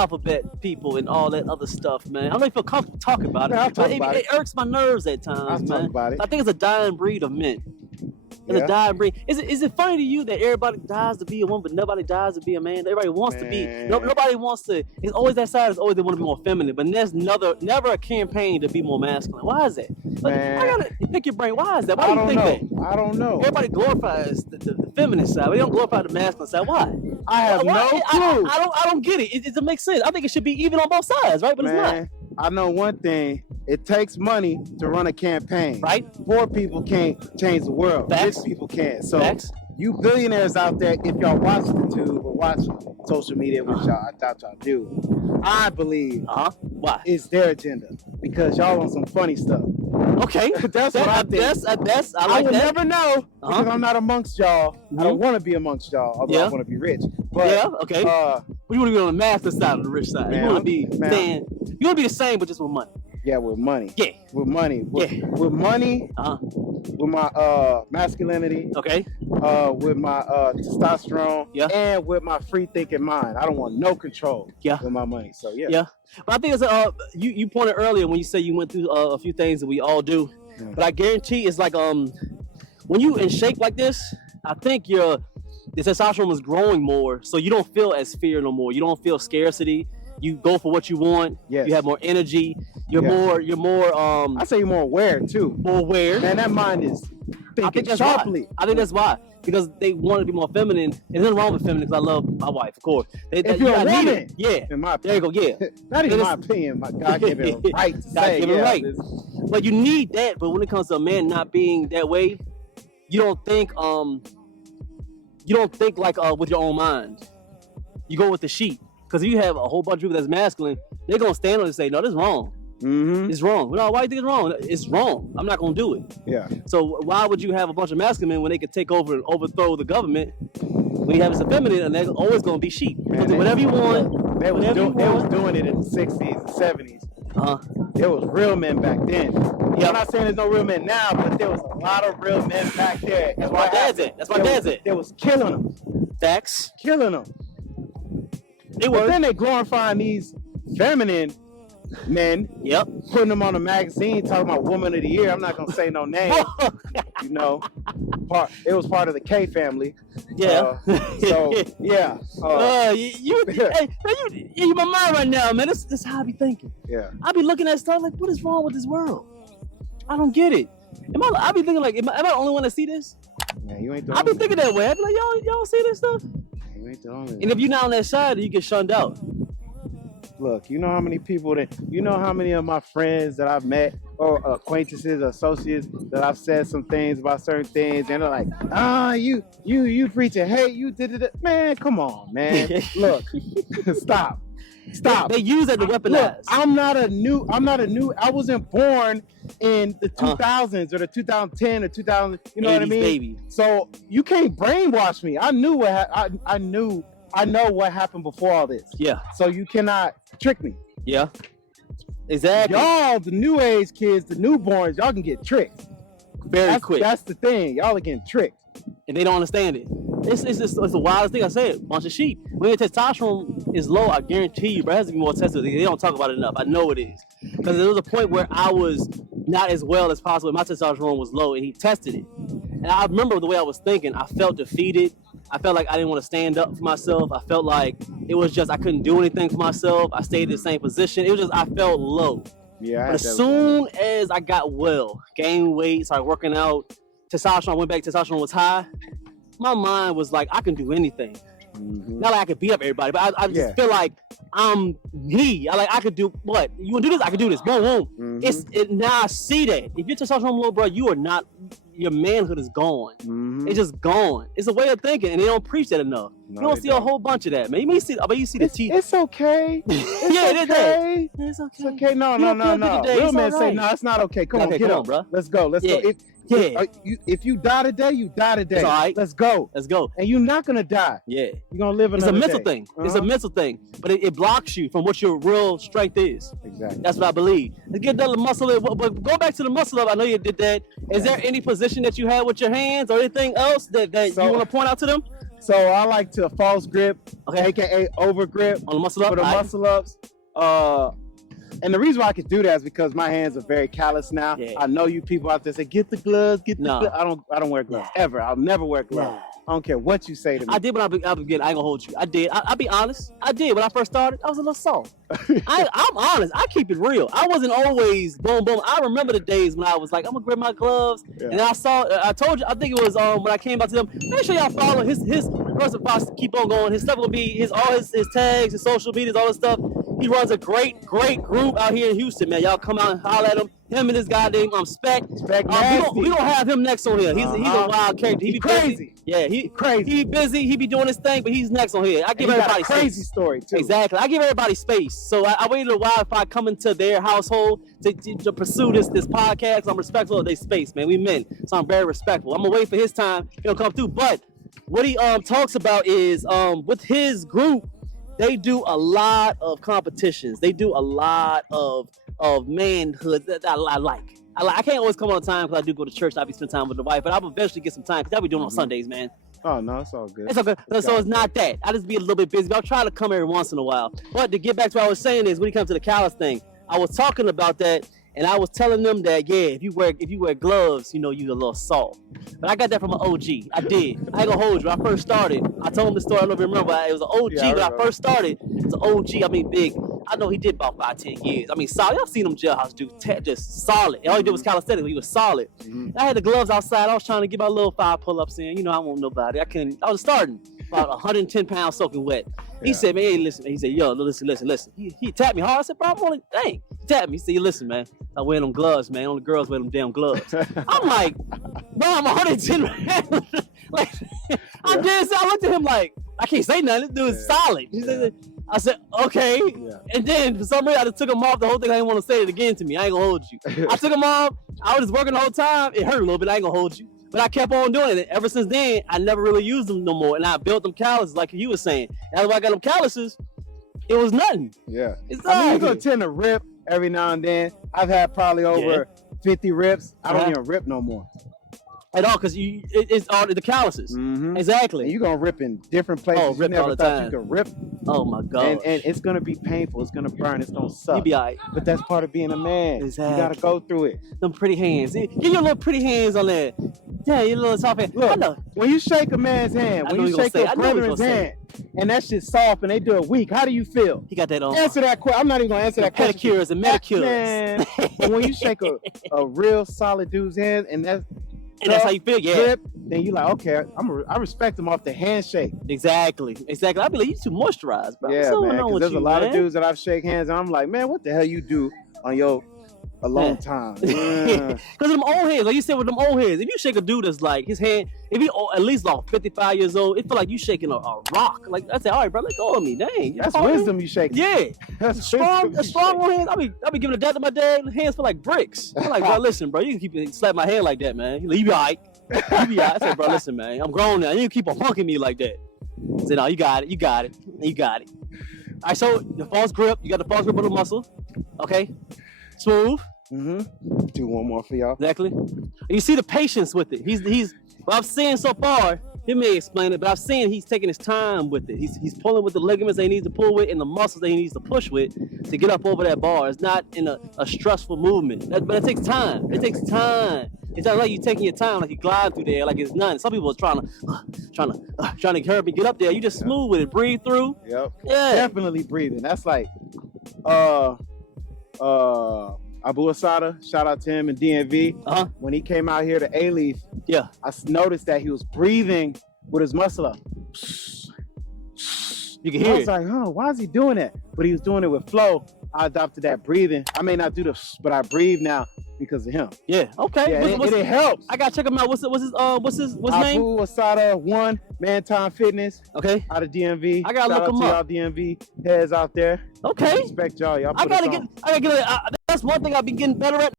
alphabet people and all that other stuff, man. I don't even feel comfortable talking about it. Yeah, I'll talk but about it irks my nerves at times, I'll man. talk about it. I think it's a dying breed of men. It's Yeah. a dying breed. Is it funny to you that everybody dies to be a woman, but nobody dies to be a man? Everybody wants to be. Nobody wants to. It's always that side. It's always they want to be more feminine, but there's never a campaign to be more masculine. Why is that? Like, Man. I gotta pick your brain. Why is that? Why do you think that? I don't know. Everybody glorifies the feminine side, but they don't glorify the masculine side. Why? I have Why? no clue. I don't get it. It doesn't make sense. I think it should be even on both sides, right? But it's not. Man, I know one thing. It takes money to run a campaign. Right. Poor people can't change the world. Facts. Rich people can. So Facts. you billionaires out there, if y'all watch the tube or watch social media, which I doubt y'all do, I believe Why? it's their agenda because y'all want some funny stuff. Okay. That's what I think. I I like will that. never know because I'm not amongst y'all. I don't want to be amongst y'all, although I want to be rich. But, yeah, okay. You want to be on the master side of the rich side. Man, You want to be you want to be the same, but just with money. Yeah, with money. Yeah. With money. With money. With my masculinity. Okay. With my testosterone. Yeah. And with my free thinking mind. I don't want no control. Yeah. With my money. So yeah. Yeah. But I think it's you pointed earlier when you say you went through a few things that we all do. Yeah. But I guarantee it's like when you in shape like this, I think the testosterone is growing more, so you don't feel as fear no more. You don't feel scarcity. You go for what you want. Yes. You have more energy. You're more I say you're more aware too. More aware. Man, that mind is thinking sharply. I think that's why. Because they want to be more feminine. And nothing wrong with feminine because I love my wife, of course. If you're a woman, yeah. In my there you go, yeah. Not even my opinion, my God-given right to say. God-given right. But you need that, but when it comes to a man not being that way, you don't think like with your own mind. You go with the sheep. Because if you have a whole bunch of people that's masculine, they're going to stand on it and say, no, this is wrong. Mm-hmm. It's wrong. No, why do you think it's wrong? It's wrong. I'm not going to do it. Yeah. So why would you have a bunch of masculine men when they could take over and overthrow the government? When you have some feminine, and they're always going to be sheep. Man, do whatever you want. They was doing it in the 60s and 70s. There was real men back then. Yeah. I'm not saying there's no real men now, but there was a lot of real men back there. That's why dad's it. That's why dad's it. They was killing them. Facts. Killing them. But then they glorifying these feminine men. Yep. Putting them on a magazine talking about Woman of the Year. I'm not gonna say no name. You know, it was part of the K family. Yeah. So yeah. You my mind right now, man. This how I be thinking. Yeah. I be looking at stuff like, what is wrong with this world? I don't get it. I be thinking like, am I the only one to see this? Man, you ain't the I be thinking that way. I be like, y'all see this stuff? You ain't the only one. And if you're not on that side, you get shunned out. Look, you know how many of my friends that I've met or acquaintances, associates that I've said some things about certain things, and they're like, you preaching hate, you did it. Man, come on, man. Look, stop. They use that to weaponize. Look, I wasn't born in the 2000s or the 2010 or 2000, you know 80s, what I mean? Baby. So you can't brainwash me. I know what happened before all this. Yeah. So you cannot trick me. Yeah. Exactly. Y'all, the new age kids, the newborns, y'all can get tricked. Very quick. That's the thing. Y'all are getting tricked. And they don't understand it. It's the wildest thing I said. Bunch of sheep. When your testosterone is low, I guarantee you, bro, it has to be more testosterone. They don't talk about it enough. I know it is. Because there was a point where I was not as well as possible. My testosterone was low, and he tested it. And I remember the way I was thinking. I felt defeated. I felt like I didn't want to stand up for myself. I felt like it was just I couldn't do anything for myself. I stayed in the same position. It was just I felt low. Yeah. But as soon as I got well, gained weight, started working out, testosterone, I went back, testosterone was high. My mind was like, I can do anything. Mm-hmm. Not like I could beat up everybody, but I just feel like I'm me. I could do what? You want to do this? I can do this. Boom, boom. Mm-hmm. Now I see that. If you're testosterone low, bro, you are not, your manhood is gone. Mm-hmm. It's just gone. It's a way of thinking, and they don't preach that enough. No, you don't see a whole bunch of that, man. You may see, you see the teeth. It's okay. It's okay. It's okay. No. Real men say, no, it's not okay. Come on, get up, bro. Let's go. Let's go. If you die today, you die today. It's all right. Let's go. And you're not gonna die. Yeah. You're gonna live another day. It's a mental thing. It's a mental thing, but it blocks you from what your real strength is. Exactly. That's what I believe. Let's get the muscle up, but go back to the muscle up. I know you did that. Is there any position that you had with your hands or anything else that you want to point out to them? So I like to false grip, Okay. aka over grip On the muscle up. for the muscle ups. And the reason why I can do that is because my hands are very callous now. Yeah. I know you people out there say, get the gloves, get the gloves. I don't wear gloves ever. I'll never wear gloves. Nah. I don't care what you say to me. I did when I beginning. I ain't gonna hold you. I did. I'll be honest. I did when I first started. I was a little soft. I'm honest. I keep it real. I wasn't always boom boom. I remember the days when I was like, I'm gonna grab my gloves, and I told you. I think it was when I came out to them. Make sure y'all follow his first of all, keep on going. His stuff will be all his tags, his social medias, all this stuff. He runs a great group out here in Houston, man. Y'all come out and holler at him. Him and his guy named Spec. We don't have him next on here. He's a wild character. He be crazy. Yeah, he crazy. He busy. He be doing his thing, but he's next on here. I give everybody crazy space. story too. Exactly. I give everybody space. So I waited a while if I come into their household to pursue this podcast. 'Cause I'm respectful of their space, man. We men, so I'm very respectful. I'm gonna wait for his time. He'll come through. But what he talks about is with his group, they do a lot of competitions. They do a lot of manhood that I like. I can't always come on time because I do go to church. I be spending time with the wife, but I'll eventually get some time because I be doing on Sundays, man. Oh no, it's all good. It's okay. So it's not that. I just be a little bit busy, but I'll try to come every once in a while. But to get back to what I was saying is when it comes to the callous thing, I was talking about that. And I was telling them that, yeah, if you wear gloves, you know, you're a little soft. But I got that from an OG. I did. I ain't gonna hold you. When I first started, I told him the story. I don't know if you remember. It was an OG when I first started. It was an OG. I mean, big. I know he did about 5-10 years. I mean, solid. Y'all seen him jailhouse dude, just solid. And all he did was calisthenics. He was solid. I had the gloves outside. I was trying to get my little 5 pull-ups in. You know, I want nobody. I was starting about 110 pounds soaking wet. He said, man, hey, listen. He said, yo, listen. He tapped me hard. I said, bro, I'm only, dang. He tapped me. He said, listen, man. I wear them gloves, man. Only girls wear them damn gloves. I'm like, bro, I'm 110 like, I'm dead. I looked at him like, I can't say nothing. This dude is solid. He said, I said, okay. And then for some reason, I just took him off the whole thing. I didn't want to say it again to me. I ain't gonna hold you. I took him off. I was just working the whole time. It hurt a little bit. I ain't gonna hold you. But I kept on doing it. Ever since then, I never really used them no more. And I built them calluses like you were saying. And that's why I got them calluses. It was nothing. Yeah. Exactly. I mean, you're gonna tend to rip every now and then. I've had probably over 50 rips. I don't even rip no more. At all, because it's all the calluses. Exactly. And you're gonna rip in different places. Oh, rip you never all the thought time. you could rip. Oh my God. And it's gonna be painful. It's gonna burn. It's gonna suck. You be all right. But that's part of being a man. Exactly. You gotta go through it. Them pretty hands. Get your little pretty hands on there. Yeah, your little soft hand. Look, I know. when you shake a man's hand, when you shake a brother's hand, and that shit's soft and they do it weak, how do you feel? He got that on. Answer that question. I'm not even gonna answer that question. Pedicures and manicures. Man, but when you shake a real solid dude's hand and that's how you feel, yeah. Grip, then you like, okay, I respect him off the handshake. Exactly. I be like, you too moisturized, bro. Yeah, man, because there's a lot of dudes dudes that I've shake hands and I'm like, man, what the hell you do on your alone time? Because them old heads, like you said with them old heads, if you shake a dude that's like his hand, if he at least like 55 years old, it feel like you shaking a rock. Like I say, all right, bro, let go of me. Dang. That's wisdom you shake. Yeah. That's strong hands. I be giving that to my dad. Hands feel like bricks. I'm like, bro, listen, bro, you can keep slap my hand like that, man. You be all right. You be all right. I said, bro, listen, man, I'm grown now. You can keep on honking me like that. I said, no, you got it. All right, so the false grip, you got the false grip of the muscle. Okay. Smooth. Do one more for y'all. Exactly. And you see the patience with it. He's what I've seen so far, he may explain it, but I've seen he's taking his time with it. He's pulling with the ligaments that he needs to pull with and the muscles that he needs to push with to get up over that bar. It's not in a stressful movement. But it takes time. It's not like you taking your time, like you glide through there, like it's nothing. Some people are trying to hurry up and get up there. You just smooth with it, breathe through. Yep. Yeah. Definitely breathing. That's like, Abu Asada, shout out to him in DMV. When he came out here to A-Leaf, I noticed that he was breathing with his muscle up. You can hear it. I was like, why is he doing that? But he was doing it with flow. I adopted that breathing. I may not do this, but I breathe now because of him. Yeah. Okay. Yeah, it helps. I gotta check him out. What's his name? Abu Asada 1, Man Time Fitness. Okay. Out of DMV. I gotta look him up. Y'all DMV heads out there. Okay. Respect y'all. I gotta get. That's one thing I've been getting better at.